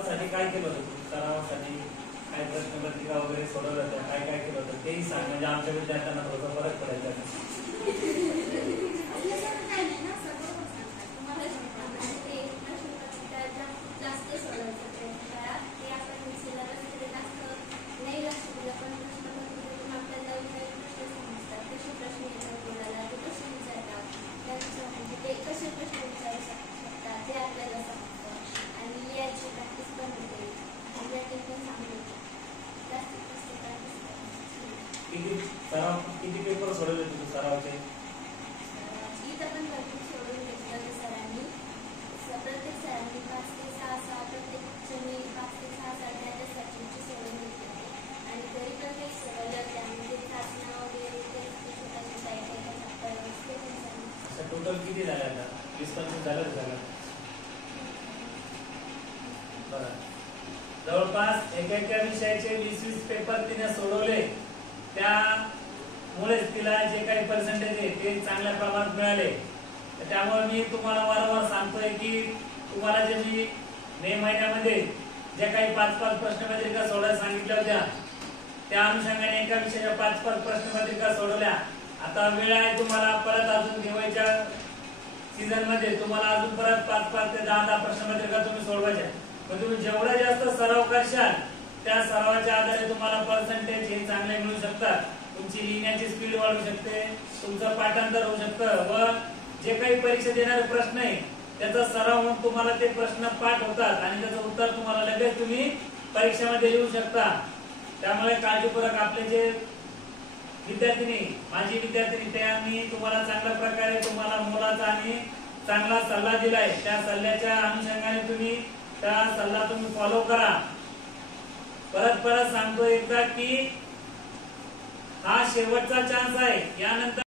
साठी काय केलं होतं तुम्ही? सरावासाठी काय प्रश्नपत्रिका वगैरे सोडवल्या होत्या, काय काय केलं होतं तेही सांग, म्हणजे आमच्या विद्यार्थ्यांना थोडं फरक पडायचा. किती पेपर सोडवले तुम्ही सरावचे? इथं पण भरपूर सोडून घेतलं सरांनी. प्रत्येक सरांनी 5 ते 6 प्रत्येक क्षणी 5 ते 6 त्याच्या सचिनची सोडून घेतली आणि तरी पण काही सोडवलं त्यामध्ये चाचण्या वगैरे असं टोटल किती झालं आता? 20-25 झालं झालं. बरं, जवळपास एका विषयाचे 20-20 पेपर तिने सोडवले. त्यामुळे तिला जे काही पर्सेंटेज आहे ते चांगल्या प्रमाणात मिळाले. त्यामुळे मी तुम्हाला वारंवार सांगतोय की तुम्हाला जे मी मे महिन्यामध्ये जे काही 5-5 प्रश्नपत्रिका सोडवायला सांगितल्या होत्या त्या अनुषंगाने एका विषयाच्या 5-5 प्रश्नपत्रिका सोडवल्या. आता वेळ आहे तुम्हाला परत अजून दिवाळीच्या सीझन मध्ये तुम्हाला अजून परत 5-5 ते 10 प्रश्नपत्रिका तुम्ही सोडवायच्या. पण तुम्ही जेवढा जास्त सराव करशाल त्या सरावाच्या आधारे तुम्हाला पर्सेंटेज हे चांगले मिळू शकतात. तुमची लिहिण्याची स्पीड वाढू शकते, तुमचं पाठांतर होऊ शकतं व जे काही परीक्षा देणारे प्रश्न आहे त्याचा सराव होऊन तुम्हाला ते प्रश्न पाठ होतात आणि त्याचं उत्तर तुम्हाला लगेच तुम्ही परीक्षेमध्ये लिहू शकता. त्यामुळे काळजीपूर्वक आपले जे विद्यार्थिनी माझी विद्यार्थिनी त्यांनी तुम्हाला चांगल्या प्रकारे तुम्हाला मोलाचा आणि चांगला सल्ला दिलाय. त्या सल्ल्याच्या अनुषंगाने तुम्ही त्या सल्ला तुम्ही फॉलो करा. परत सांगतो एकदा की हा शेवटचा चान्स आहे. यानंतर